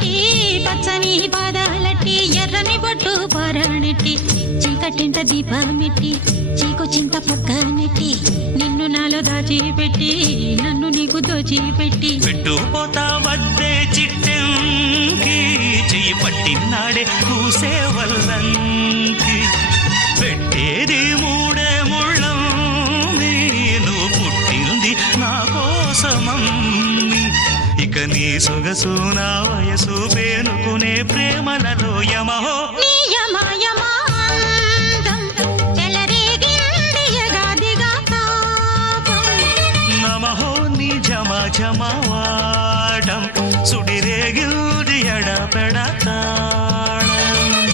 పెట్టి పచ్చని పాదాలట్టి ఎర్రని బొట్టు పారాణెట్టి చీకటింట దీపమెట్టి చీకు చింత పక్క నెట్టి నిన్ను నాలో దాచిపెట్టి నన్ను నీకు దోచిపెట్టి పెట్టుపోతా వద్దే చిట్టెంకి చెయ్యి పట్టినాడే కూసే వల్లంకి పెట్టేది మూడే ముళ్ళం నువ్వు పుట్టింది నా కోసమమ్మి ఇక నీ సొగసు నా వయసు పేనుకునే ప్రేమలలో యమహో